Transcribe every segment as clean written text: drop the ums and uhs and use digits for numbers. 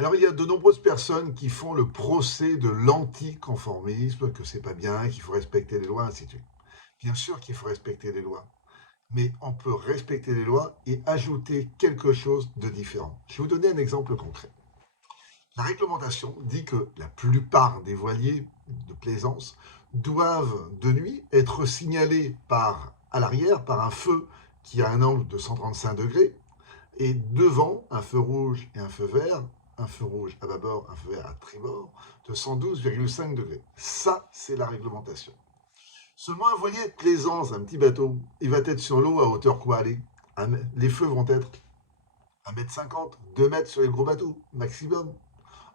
Alors, il y a de nombreuses personnes qui font le procès de l'anticonformisme, que c'est pas bien, qu'il faut respecter les lois, ainsi de suite. Bien sûr qu'il faut respecter les lois, mais on peut respecter les lois et ajouter quelque chose de différent. Je vais vous donner un exemple concret. La réglementation dit que la plupart des voiliers de plaisance doivent de nuit être signalés à l'arrière par un feu qui a un angle de 135 degrés et devant un feu rouge et un feu rouge à bâbord, un feu vert à tribord de 112,5 degrés. Ça, c'est la réglementation. Seulement un voilier de plaisance, un petit bateau, il va être sur l'eau à hauteur quoi aller. Les feux vont être 1,50 m, 2 mètres sur les gros bateaux, maximum.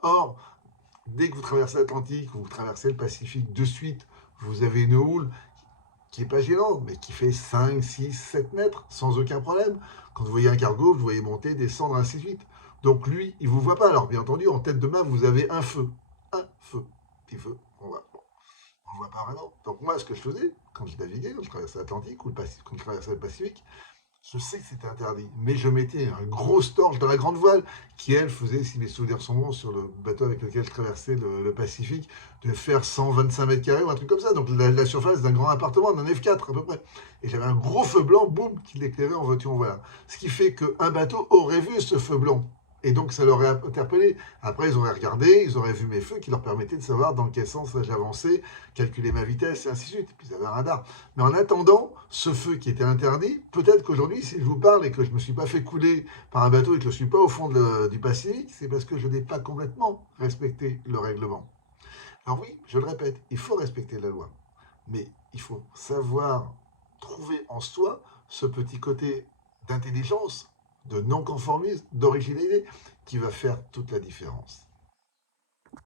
Or, dès que vous traversez l'Atlantique ou vous traversez le Pacifique, de suite, vous avez une houle qui n'est pas gênante, mais qui fait 5, 6, 7 mètres sans aucun problème. Quand vous voyez un cargo, vous le voyez monter, descendre, ainsi de suite. Donc lui, il ne vous voit pas. Alors bien entendu, en tête de main, vous avez un feu. Un feu. Petit feu. On voit. Bon, on ne voit pas vraiment. Donc moi, ce que je faisais, quand je naviguais, quand je traversais l'Atlantique ou quand je traversais le Pacifique, je sais que c'était interdit, mais je mettais un gros torche dans la grande voile qui, elle, faisait, si mes souvenirs sont bons, sur le bateau avec lequel je traversais le Pacifique, de faire 125 mètres carrés ou un truc comme ça. Donc la surface d'un grand appartement, d'un F4 à peu près. Et j'avais un gros feu blanc, boum, qui l'éclairait en voiture, voilà. Ce qui fait qu'un bateau aurait vu ce feu blanc. Et donc ça l'aurait interpellé. Après, ils auraient regardé, ils auraient vu mes feux qui leur permettaient de savoir dans quel sens j'avançais, calculer ma vitesse et ainsi de suite. Et puis ils avaient un radar. Mais en attendant, ce feu qui était interdit, peut-être qu'aujourd'hui, si je vous parle et que je ne me suis pas fait couler par un bateau et que je ne suis pas au fond du Pacifique, c'est parce que je n'ai pas complètement respecté le règlement. Alors oui, je le répète, il faut respecter la loi, mais il faut savoir trouver en soi ce petit côté d'intelligence, de non-conformisme, d'originalité, qui va faire toute la différence.